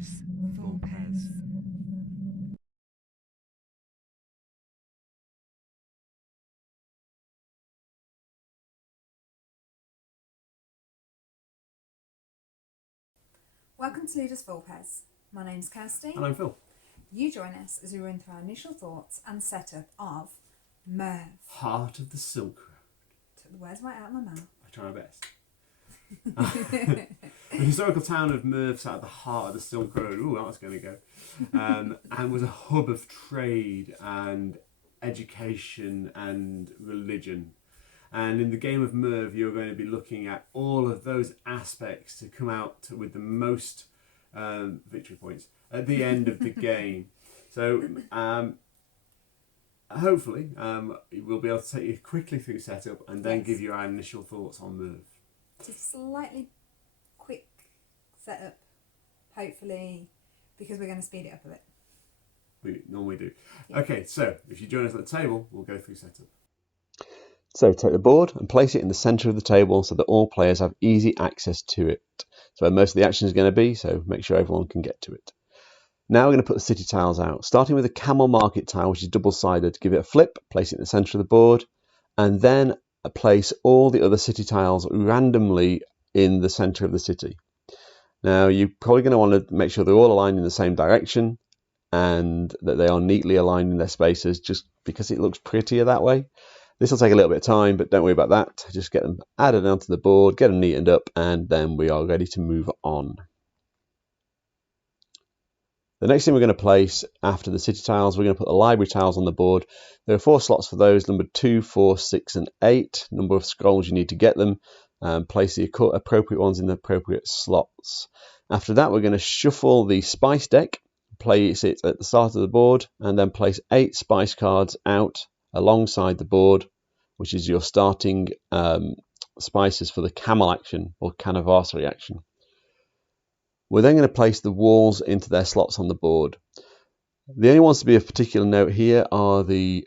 is Vulpes. Welcome to Ludus Vulpes. My name's Kirsty. And I'm Phil. You join us as we run through our initial thoughts and setup of Merv. Heart of the Silk Road. Took the words right out of my mouth. I try my best. The historical town of Merv sat at the heart of the Silk Road. Ooh, that was going to go. And was a hub of trade and education and religion. And in the game of Merv, you're going to be looking at all of those aspects to come out with the most victory points at the end of the game. So hopefully we'll be able to take you quickly through setup and then give you our initial thoughts on Merv. It's a slightly quick setup, hopefully, because we're going to speed it up a bit. We normally do. Yeah. Okay, so if you join us at the table, we'll go through setup. So take the board and place it in the centre of the table so that all players have easy access to it. So where most of the action is going to be, so make sure everyone can get to it. Now we're going to put the city tiles out, starting with the camel market tile, which is double-sided. Give it a flip, place it in the centre of the board, and then place all the other city tiles randomly in the centre of the city. Now you're probably going to want to make sure they're all aligned in the same direction and that they are neatly aligned in their spaces, just because it looks prettier that way. This will take a little bit of time, but don't worry about that. Just get them added onto the board, get them neatened up, and then we are ready to move on. The next thing we're going to place after the city tiles, we're going to put the library tiles on the board. There are 4 slots for those, number 2, 4, 6, and 8. Number of scrolls you need to get them. Place the appropriate ones in the appropriate slots. After that, we're going to shuffle the spice deck, place it at the start of the board, and then place 8 spice cards out alongside the board, which is your starting spices for the camel action or canniversary action. We're then going to place the walls into their slots on the board. The only ones to be of particular note here are the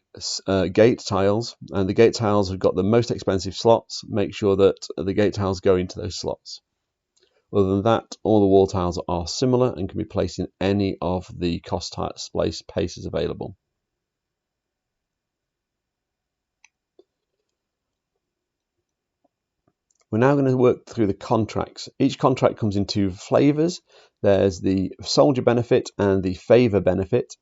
gate tiles, and the gate tiles have got the most expensive slots. Make sure that the gate tiles go into those slots. Other than that, all the wall tiles are similar and can be placed in any of the cost places available. We're now going to work through the contracts. Each contract comes in 2 flavours. There's the soldier benefit and the favour benefit.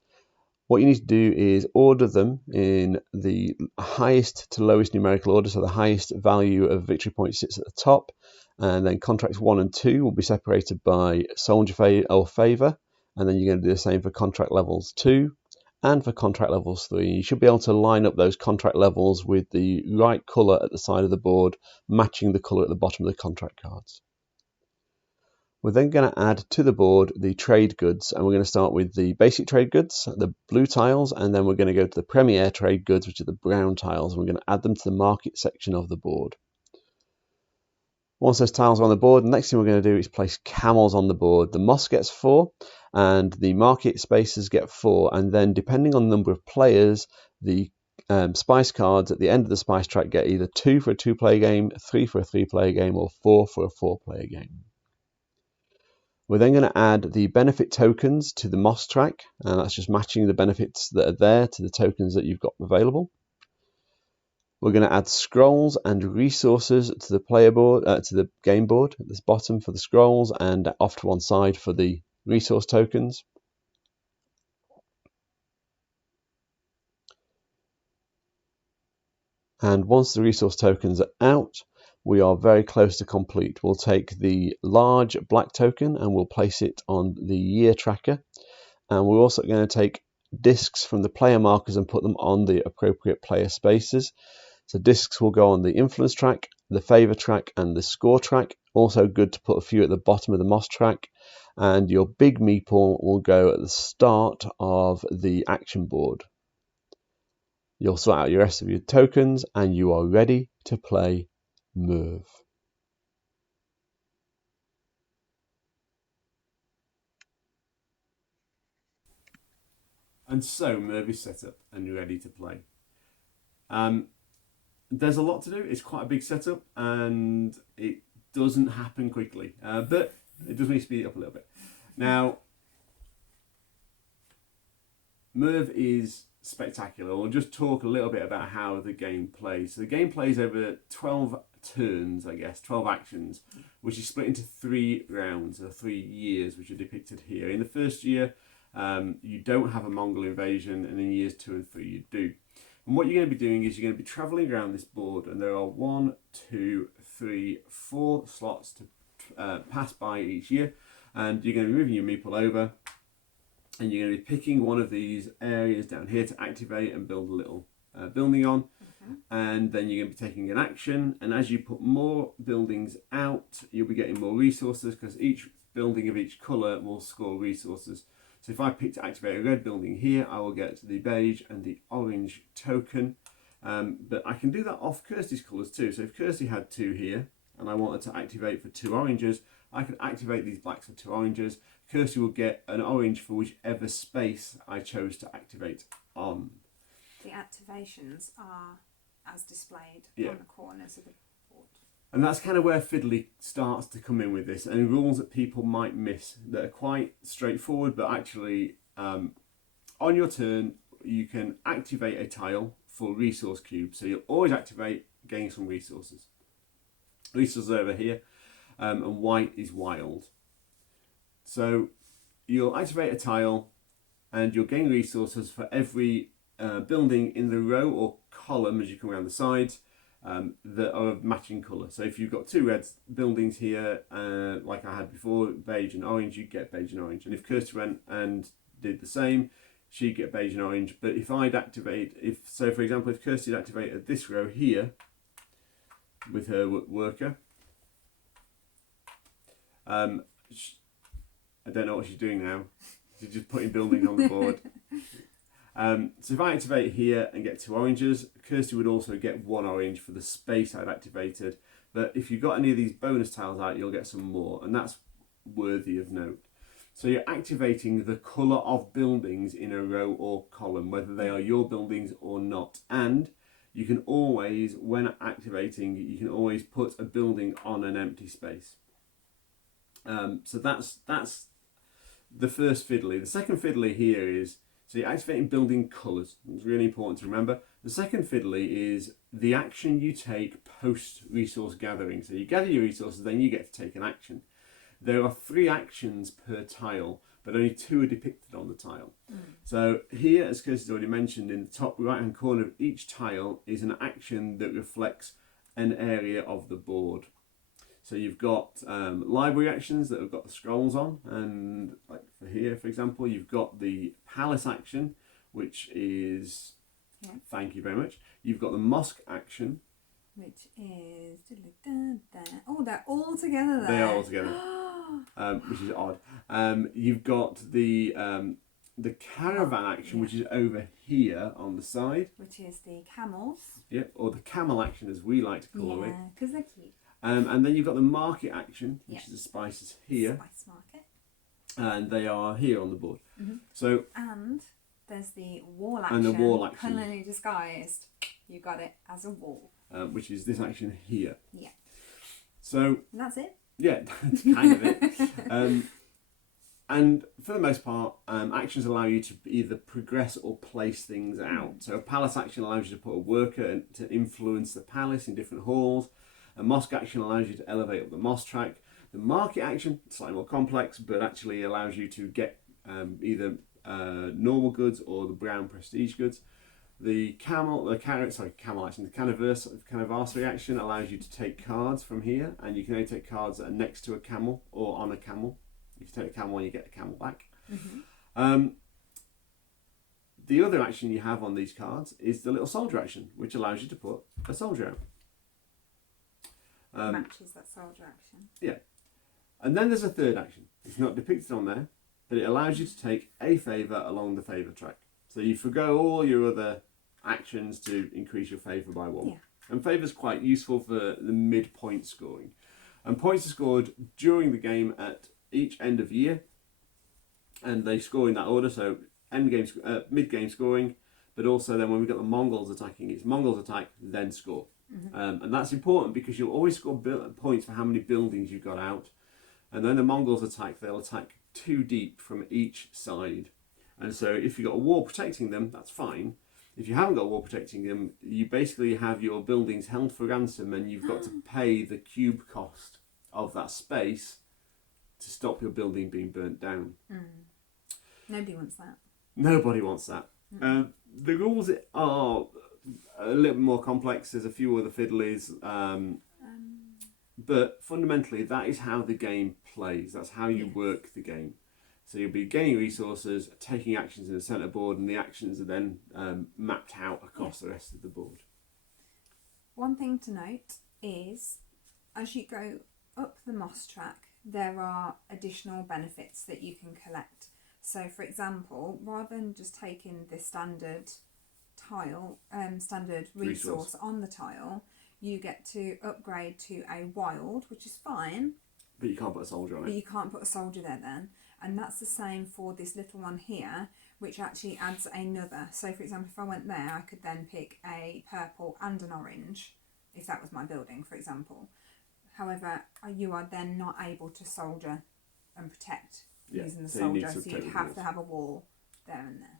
What you need to do is order them in the highest to lowest numerical order, so the highest value of victory points sits at the top, and then contracts 1 and 2 will be separated by soldier or favour, and then you're going to do the same for contract levels 2 and for contract levels 3. You should be able to line up those contract levels with the right colour at the side of the board, matching the colour at the bottom of the contract cards. We're then going to add to the board the trade goods, and we're going to start with the basic trade goods, the blue tiles, and then we're going to go to the premier trade goods, which are the brown tiles, and we're going to add them to the market section of the board. Once those tiles are on the board, the next thing we're going to do is place camels on the board. The moss gets 4 and the market spaces get 4, and then depending on the number of players, the spice cards at the end of the spice track get either 2 for a 2-player game, 3 for a 3-player game, or 4 for a 4-player game. We're then going to add the benefit tokens to the moss track, and that's just matching the benefits that are there to the tokens that you've got available. We're going to add scrolls and resources to the player board, to the game board at this bottom for the scrolls, and off to one side for the resource tokens. And once the resource tokens are out, we are very close to complete. We'll take the large black token and we'll place it on the year tracker. And we're also going to take discs from the player markers and put them on the appropriate player spaces. So discs will go on the influence track, the favour track, and the score track. Also good to put a few at the bottom of the moss track. And your big meeple will go at the start of the action board. You'll sort out your rest of your tokens and you are ready to play Merv. And so Merv is set up and you're ready to play. There's a lot to do. It's quite a big setup and it doesn't happen quickly, but it does need to speed it up a little bit. Now, Merv is spectacular. We'll just talk a little bit about how the game plays. So the game plays over 12 turns, I guess, 12 actions, which is split into 3 rounds, or 3 years, which are depicted here. In the first year, you don't have a Mongol invasion, and in years 2 and 3 you do. And what you're going to be doing is you're going to be travelling around this board, and there are 1, 2, 3, 4 slots to pass by each year, and you're going to be moving your meeple over, and you're going to be picking one of these areas down here to activate and build a little building on. And then you're going to be taking an action, and as you put more buildings out, you'll be getting more resources, because each building of each colour will score resources. So if I pick to activate a red building here, I will get the beige and the orange token. But I can do that off Kirsty's colours too. So if Kirsty had 2 here, and I wanted to activate for 2 oranges, I could activate these blacks for 2 oranges. Kirsty will get an orange for whichever space I chose to activate on. The activations are as displayed on the corners of the board. And that's kind of where Fiddly starts to come in with this, and rules that people might miss that are quite straightforward, but actually on your turn you can activate a tile for resource cube. So you'll always activate, gain some resources. Resources over here, and white is wild. So you'll activate a tile and you'll gain resources for every building in the row or column as you come around the sides that are of matching colour. So if you've got 2 red buildings here, like I had before, beige and orange, you get beige and orange. And if Kirsty went and did the same, she'd get beige and orange. But if I'd activate, so for example, if Kirsty activated this row here with her worker, I don't know what she's doing now. She's just putting buildings on the board. So if I activate here and get 2 oranges, Kirsty would also get 1 orange for the space I've activated. But if you've got any of these bonus tiles out, you'll get some more, and that's worthy of note. So you're activating the colour of buildings in a row or column, whether they are your buildings or not. And you can always, when activating, you can always put a building on an empty space. So that's the first fiddly. The second fiddly here is, so you're activating building colours. It's really important to remember. The second fiddly is the action you take post resource gathering. So you gather your resources, then you get to take an action. There are 3 actions per tile, but only 2 are depicted on the tile. So here, as Kirsty's already mentioned, in the top right hand corner of each tile is an action that reflects an area of the board. So you've got library actions that have got the scrolls on, and like for here, for example, you've got the palace action, which is, thank you very much. You've got the mosque action, which is, oh, they're all together there. They are all together, which is odd. You've got the caravan action, which is over here on the side, which is the camels. Yep, or the camel action as we like to call it. Yeah, because they're cute. And then you've got the market action, which is the spices here. Spice market. And they are here on the board. So, and there's the wall action. And the wall action. Cunningly disguised. You got it as a wall. Which is this action here. Yeah. So. And that's it. Yeah, that's kind of it. And for the most part, actions allow you to either progress or place things out. So a palace action allows you to put a worker to influence the palace in different halls. A mosque action allows you to elevate up the mosque track. The market action, slightly more complex, but actually allows you to get either normal goods or the brown prestige goods. The camel action, the canniversary action allows you to take cards from here, and you can only take cards that are next to a camel or on a camel. If you take a camel, you get the camel back. The other action you have on these cards is the little soldier action, which allows you to put a soldier out. Matches that soldier action. Yeah. And then there's a third action. It's not depicted on there, but it allows you to take a favour along the favour track. So you forgo all your other actions to increase your favour by 1. Yeah. And favour's quite useful for the mid-point scoring. And points are scored during the game at each end of year, and they score in that order. So mid-game scoring, but also then when we've got the Mongols attacking, it's Mongols attack, then score. And that's important because you'll always score points for how many buildings you've got out. And then the Mongols attack, they'll attack 2 deep from each side. And so if you've got a wall protecting them, that's fine. If you haven't got a wall protecting them, you basically have your buildings held for ransom, and you've got to pay the cube cost of that space to stop your building being burnt down. Nobody wants that. Nobody wants that. The rules are a little bit more complex. There's a few other fiddlies, but fundamentally that is how the game plays. That's how you work the game. So you'll be gaining resources, taking actions in the centre board, and the actions are then mapped out across the rest of the board. One thing to note is, as you go up the moss track, there are additional benefits that you can collect. So, for example, rather than just taking the standard tile, standard resource on the tile, you get to upgrade to a wild, which is fine. But you can't put a soldier on it. But you can't put a soldier there then. And that's the same for this little one here, which actually adds another. So, for example, if I went there, I could then pick a purple and an orange, if that was my building, for example. However, you are then not able to soldier and protect using the soldier, so you'd have to have a wall there and there.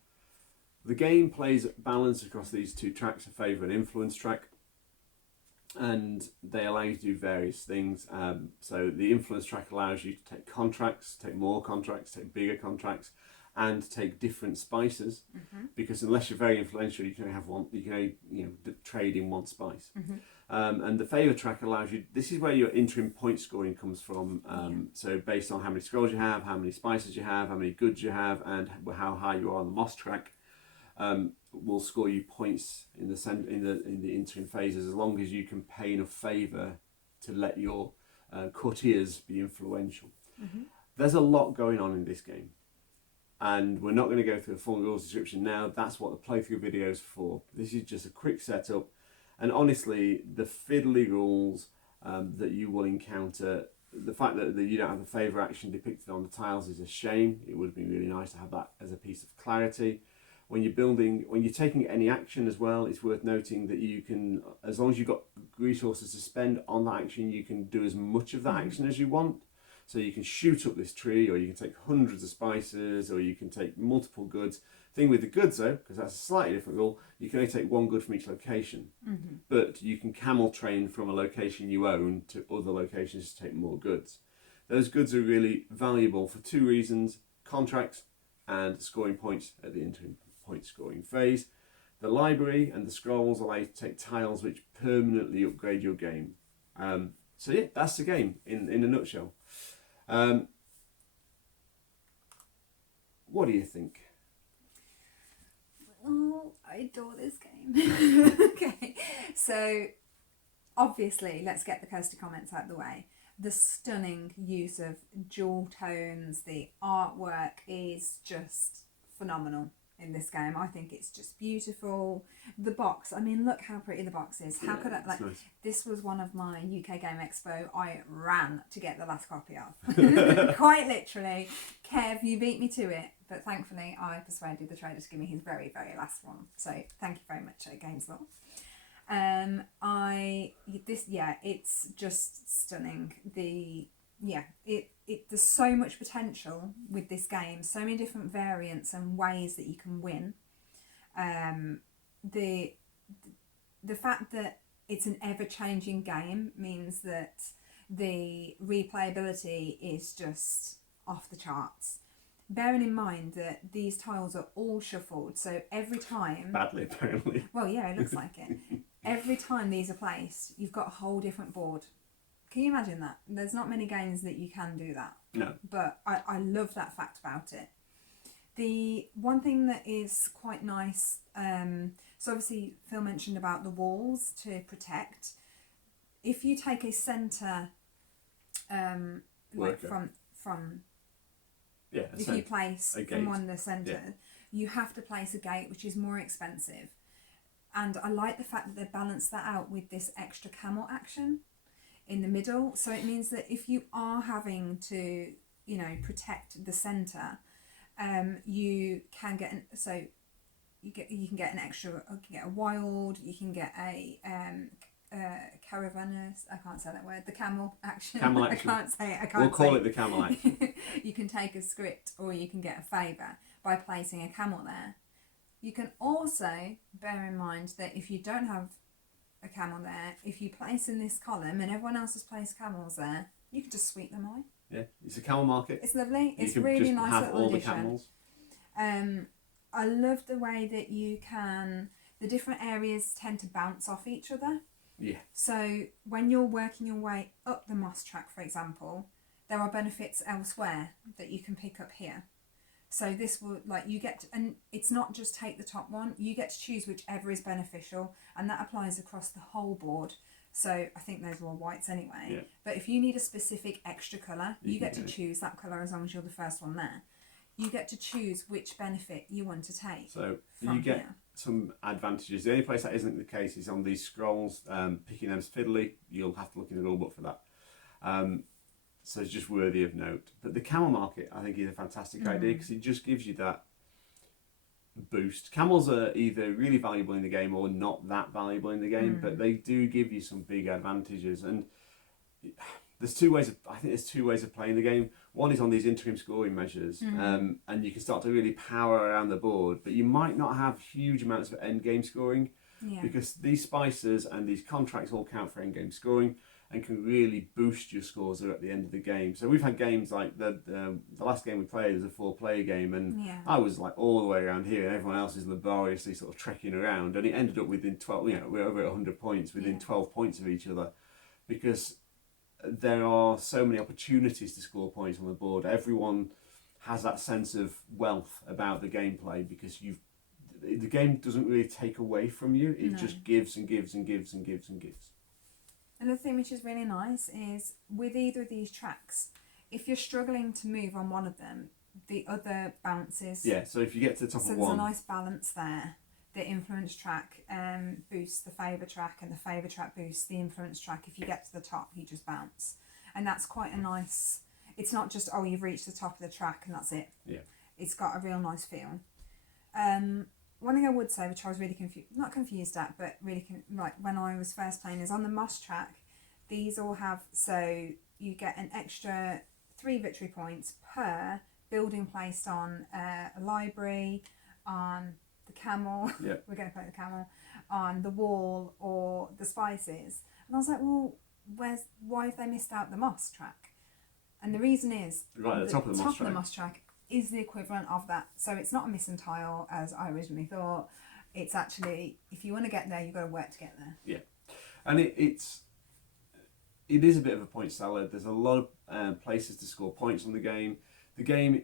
The game plays balance across these two tracks, a favour and influence track, and they allow you to do various things. So the influence track allows you to take contracts, take more contracts, take bigger contracts, and take different spices, because unless you're very influential, you can only have one. You can only trade in one spice. And the favour track allows you. This is where your interim point scoring comes from. So based on how many scrolls you have, how many spices you have, how many goods you have, and how high you are on the moss track, will score you points in the interim phases, as long as you can pay enough favour to let your courtiers be influential. There's a lot going on in this game, and we're not going to go through a full rules description now. That's what the playthrough video is for. This is just a quick setup, and honestly, the fiddly rules that you will encounter, the fact that you don't have a favour action depicted on the tiles is a shame. It would be really nice to have that as a piece of clarity. When you're taking any action as well, it's worth noting that you can, as long as you've got resources to spend on that action, you can do as much of that action as you want. So you can shoot up this tree, or you can take hundreds of spices, or you can take multiple goods. Thing with the goods though, because that's a slightly different rule, you can only take one good from each location. But you can camel train from a location you own to other locations to take more goods. Those goods are really valuable for two reasons: contracts and scoring points at the interim point scoring phase. The library and the scrolls allow you to take tiles which permanently upgrade your game. So yeah, that's the game in a nutshell. What do you think? Oh, I adore this game. Okay, so obviously, let's get the Kirsty comments out of the way. The stunning use of jewel tones, the artwork is just phenomenal in this game. I think it's just beautiful. The box, I mean, look how pretty the box is. How could I, like, nice. This was one of my UK Game Expo I ran to get the last copy of. Quite literally. Kev, you beat me to it, but thankfully I persuaded the trader to give me his very, very last one. So thank you very much, Gameslaw. It's just stunning. There's so much potential with this game, so many different variants and ways that you can win. The fact that it's an ever-changing game means that the replayability is just off the charts. Bearing in mind that these tiles are all shuffled, so every time... Badly, apparently. Well, yeah, it looks like it. Every time these are placed, you've got a whole different board. Can you imagine that? There's not many games that you can do that. No. But I love that fact about it. The one thing that is quite nice, so obviously Phil mentioned about the walls to protect. If you take a centre, like from if you place from one the centre, you have to place a gate, which is more expensive. And I like the fact that they balance that out with this extra camel action in the middle. So it means that if you are having to, protect the centre, you can get you can get an extra. You can get a wild. You can get a caravanus. I can't say that word. The camel action. Camel action. I can't say it. We'll call it the camel action. You can take a script, or you can get a favour. by placing a camel there. You can also bear in mind that if you don't have a camel there, if you place in this column and everyone else has placed camels there, you can just sweep them away. Yeah, it's a camel market. It's lovely. It's you can really just nice have little all addition. the camels. I love the way that you can, the different areas tend to bounce off each other. Yeah. So when you're working your way up the moss track, for example, there are benefits elsewhere that you can pick up here. So this will, like, you get, and it's not just take the top one, you get to choose whichever is beneficial, and that applies across the whole board. So I think those are all whites anyway. Yeah. But if you need a specific extra colour, you get to get it. choose that colour as long as you're the first one there. You get to choose which benefit you want to take. So from you get here. some advantages. The only place that isn't the case is on these scrolls. Picking them's fiddly. You'll have to look in the rulebook for that. So it's just worthy of note. But the camel market, I think, is a fantastic idea because it just gives you that boost. Camels are either really valuable in the game or not that valuable in the game, but they do give you some big advantages. And there's two ways of playing the game. One is on these interim scoring measures, and you can start to really power around the board, but you might not have huge amounts of end game scoring because these spices and these contracts all count for end game scoring and can really boost your scores at the end of the game. So we've had games like the last game we played was a 4-player game, and I was like all the way around here, and everyone else is laboriously sort of trekking around, and it ended up within 12. We're over 100 points within 12 points of each other, because there are so many opportunities to score points on the board. Everyone has that sense of wealth about the gameplay because the game doesn't really take away from you. It just gives and gives and gives and gives and gives. Another thing which is really nice is with either of these tracks, if you're struggling to move on one of them, the other bounces. Yeah, so if you get to the top of one. So there's a nice balance there. The influence track boosts the favour track, and the favour track boosts the influence track. If you get to the top, you just bounce. And that's quite a nice, it's not just, oh, you've reached the top of the track and that's it. Yeah. It's got a real nice feel. One thing I would say, which I was really not confused at, but really like when I was first playing, is on the moss track, these all have, so you get an extra 3 victory points per building placed on a library, on the camel, we're going to play the camel, on the wall or the spices. And I was like, well, why have they missed out the moss track? And the reason is, right at the top of the moss track is the equivalent of that. So it's not a missing tile as I originally thought. It's actually, if you want to get there, you've got to work to get there. Yeah. And it is a bit of a point salad. There's a lot of places to score points on the game. The game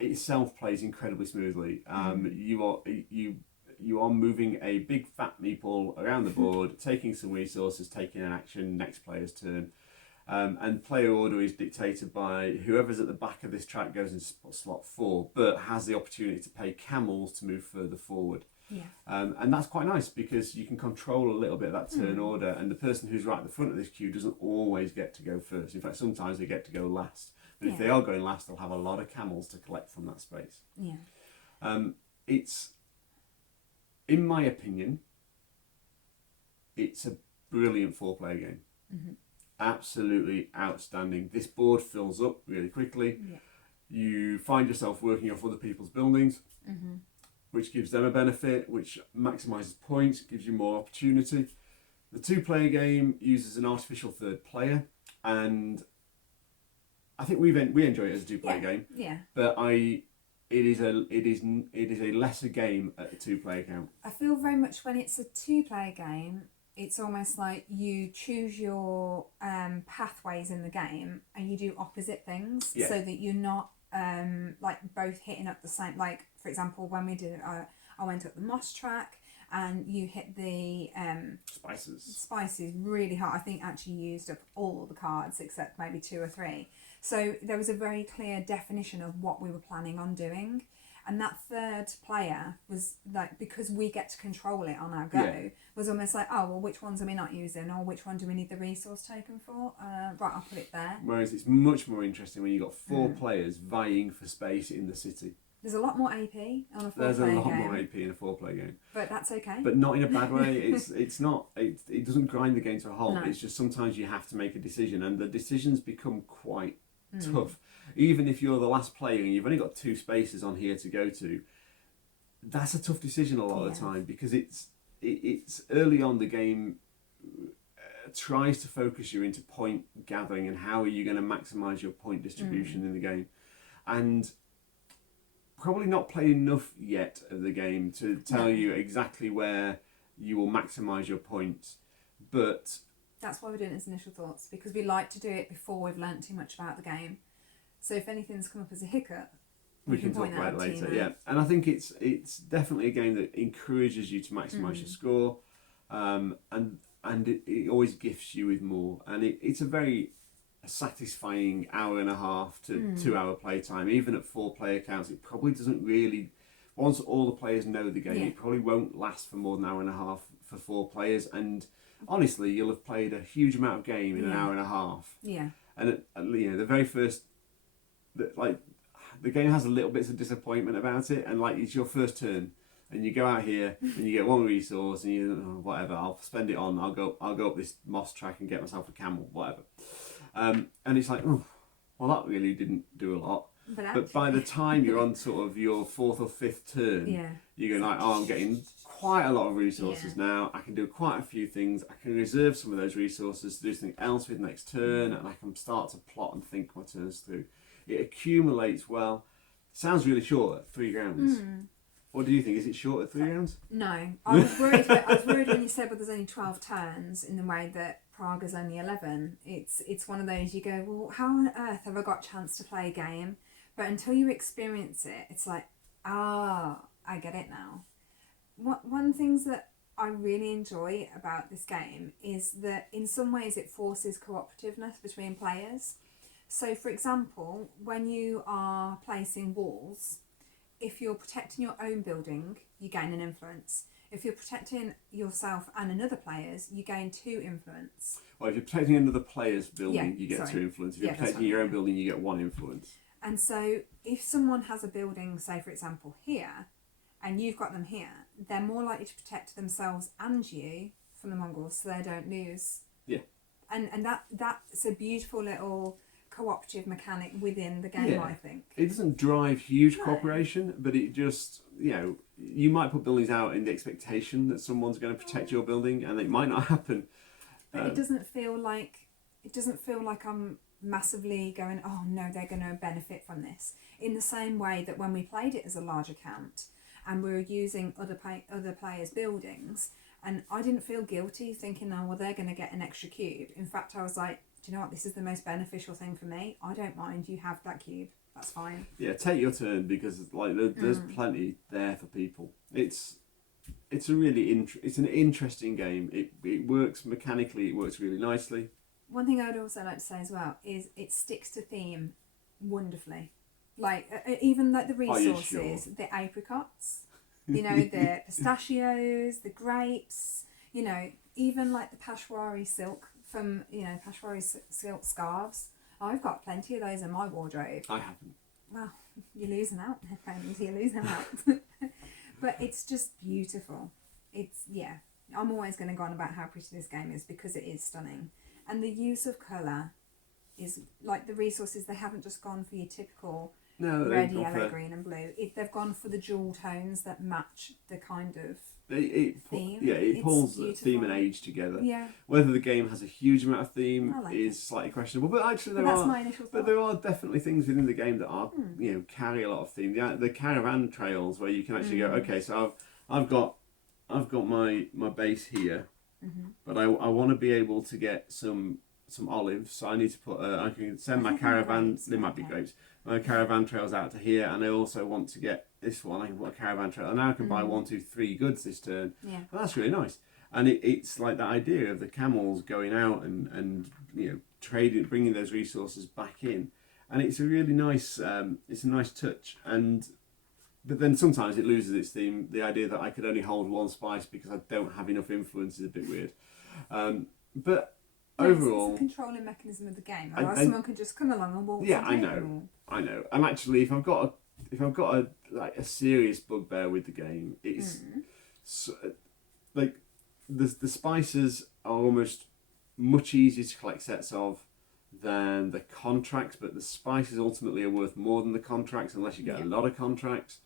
itself plays incredibly smoothly. You are moving a big fat meeple around the board, taking some resources, taking an action, next player's turn. And player order is dictated by whoever's at the back of this track goes in slot 4, but has the opportunity to pay camels to move further forward. Yeah. And that's quite nice because you can control a little bit of that turn order, and the person who's right at the front of this queue doesn't always get to go first. In fact, sometimes they get to go last. But if they are going last, they'll have a lot of camels to collect from that space. Yeah. It's, in my opinion, it's a brilliant 4-player game. Absolutely outstanding. This board fills up really quickly. Yeah. You find yourself working off other people's buildings, which gives them a benefit, which maximises points, gives you more opportunity. The 2-player game uses an artificial third player, and I think we enjoy it as a 2-player game. Yeah. But it is a lesser game at a 2-player count. I feel very much when it's a 2-player game, it's almost like you choose your pathways in the game and you do opposite things so that you're not like both hitting up the same. Like, for example, when we did I went up the moss track and you hit the spices really hard. I think actually used up all the cards except maybe 2 or 3. So there was a very clear definition of what we were planning on doing. And that third player was like, because we get to control it on our go, was almost like, oh, well, which ones are we not using? Or which one do we need the resource token for? Right, I'll put it there. Whereas it's much more interesting when you've got 4 players vying for space in the city. There's a lot more AP on a 4-player game. There's a lot more AP in a 4-player game. But that's okay. But not in a bad way. It's not. It doesn't grind the game to a halt. No. It's just sometimes you have to make a decision, and the decisions become quite tough. even if you're the last player and you've only got 2 spaces on here to go to, that's a tough decision a lot of the time, because it's early on the game tries to focus you into point gathering and how are you going to maximise your point distribution in the game, and probably not played enough yet of the game to tell you exactly where you will maximise your points, but that's why we're doing it as initial thoughts, because we like to do it before we've learnt too much about the game. So if anything's come up as a hiccup, we can talk about it later. Yeah, and I think it's definitely a game that encourages you to maximise your score, and it always gifts you with more, and it's a very satisfying hour and a half to 2 hour playtime. Even at 4 player counts, it probably doesn't really. Once all the players know the game, it probably won't last for more than an hour and a half for 4 players, and honestly, you'll have played a huge amount of game in an hour and a half. Yeah. And you know, the very first, the game has a little bits of disappointment about it, and like it's your first turn, and you go out here and you get 1 resource, and you whatever, I'll spend it on. I'll go up this moss track and get myself a camel, whatever. And it's like, oh, well, that really didn't do a lot. But by the time you're on sort of your 4th or 5th turn, you're going like, oh, I'm getting quite a lot of resources now. I can do quite a few things. I can reserve some of those resources to do something else with next turn, and I can start to plot and think my turns through. It accumulates well. Sounds really short at 3 rounds. What do you think? Is it short at 3 rounds? No, I was worried. I was worried when you said, "Well, there's only 12 turns," in the way that Prague's only 11. It's one of those you go, well, how on earth have I got a chance to play a game? But until you experience it, it's like, I get it now. One things that I really enjoy about this game is that in some ways it forces cooperativeness between players. So, for example, when you are placing walls, if you're protecting your own building, you gain an influence. If you're protecting yourself and another player's, you gain 2 influence. Well, if you're protecting another player's building, you get 2 influence. If you're protecting your own building, you get 1 influence. And so if someone has a building, say for example here, and you've got them here, they're more likely to protect themselves and you from the Mongols so they don't lose. Yeah. And that's a beautiful little cooperative mechanic within the game, I think. It doesn't drive huge cooperation, but it just, you know, you might put buildings out in the expectation that someone's going to protect your building, and it might not happen. But it doesn't feel like I'm massively going, oh no, they're going to benefit from this. In the same way that when we played it as a large account and we were using other players' buildings, and I didn't feel guilty thinking, oh well, they're going to get an extra cube. In fact, I was like, do you know what, this is the most beneficial thing for me. I don't mind, you have that cube, that's fine. Yeah, take your turn, because like there's plenty there for people. It's a really it's an interesting game. It works mechanically, it works really nicely. One thing I would also like to say as well is it sticks to theme wonderfully. Like even like the resources, the apricots, you know, the pistachios, the grapes, you know, even like the Peshwari silk from, you know, Peshwari silk scarves. I've got plenty of those in my wardrobe. I haven't. Well, you're losing out, friends. You're losing out. But it's just beautiful. I'm always going to go on about how pretty this game is because it is stunning. And the use of colour is, like the resources, they haven't just gone for your typical red, yellow, green and blue. They've gone for the jewel tones that match the kind of theme. Yeah, it pulls the theme and age together. Yeah. Whether the game has a huge amount of theme is slightly questionable, but actually there are definitely things within the game that are you know, carry a lot of theme. The caravan trails where you can actually go, okay, so I've got my base here. But I want to be able to get some olives, so I need to put I can send my caravan. They might be grapes. My caravan trails out to here, and I also want to get this one. I can put a caravan trail, and now I can buy 1, 2, 3 goods this turn. Yeah, well, that's really nice. And it's like that idea of the camels going out and you know, trading, bringing those resources back in, and it's a really nice it's a nice touch. But then sometimes it loses its theme. The idea that I could only hold 1 spice because I don't have enough influence is a bit weird. But overall, it's a controlling mechanism of the game. Otherwise, someone can just come along and walk. Yeah, I know. And actually, if I've got a serious bugbear with the game, it's like the spices are almost much easier to collect sets of than the contracts, but the spices ultimately are worth more than the contracts unless you get a lot of contracts.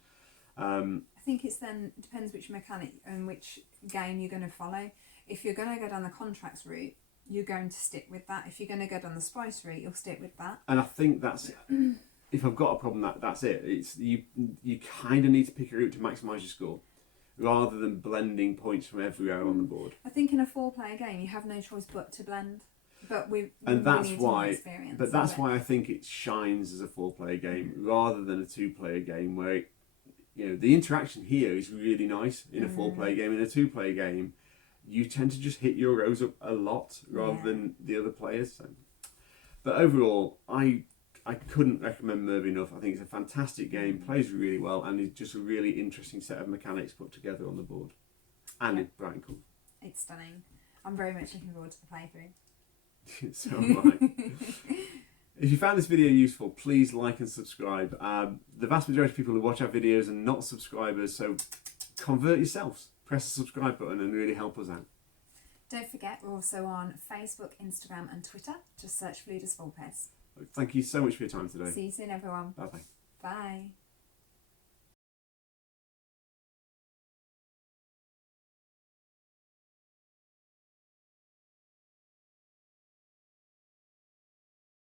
I think it's then depends which mechanic and which game you're going to follow. If you're going to go down the contracts route, you're going to stick with that. If you're going to go down the spice route, you'll stick with that. And I think that's if I've got a problem, that's it. It's you kind of need to pick a route to maximise your score, rather than blending points from everywhere on the board. I think in a 4-player game, you have no choice but to blend. But that's need why. experience. But that's why I think it shines as a 4-player game rather than a 2-player game, where the interaction here is really nice in a 4-player game. In a 2-player game, you tend to just hit your rows up a lot rather than the other players. So. But overall, I couldn't recommend Merv enough. I think it's a fantastic game, plays really well, and is just a really interesting set of mechanics put together on the board. And it's bright and cool. It's stunning. I'm very much looking forward to the playthrough. So am I. If you found this video useful, please like and subscribe. The vast majority of people who watch our videos are not subscribers, so convert yourselves. Press the subscribe button and really help us out. Don't forget, we're also on Facebook, Instagram and Twitter. Just search for Ludus Vulpes. Thank you so much for your time today. See you soon, everyone. Bye-bye. Bye.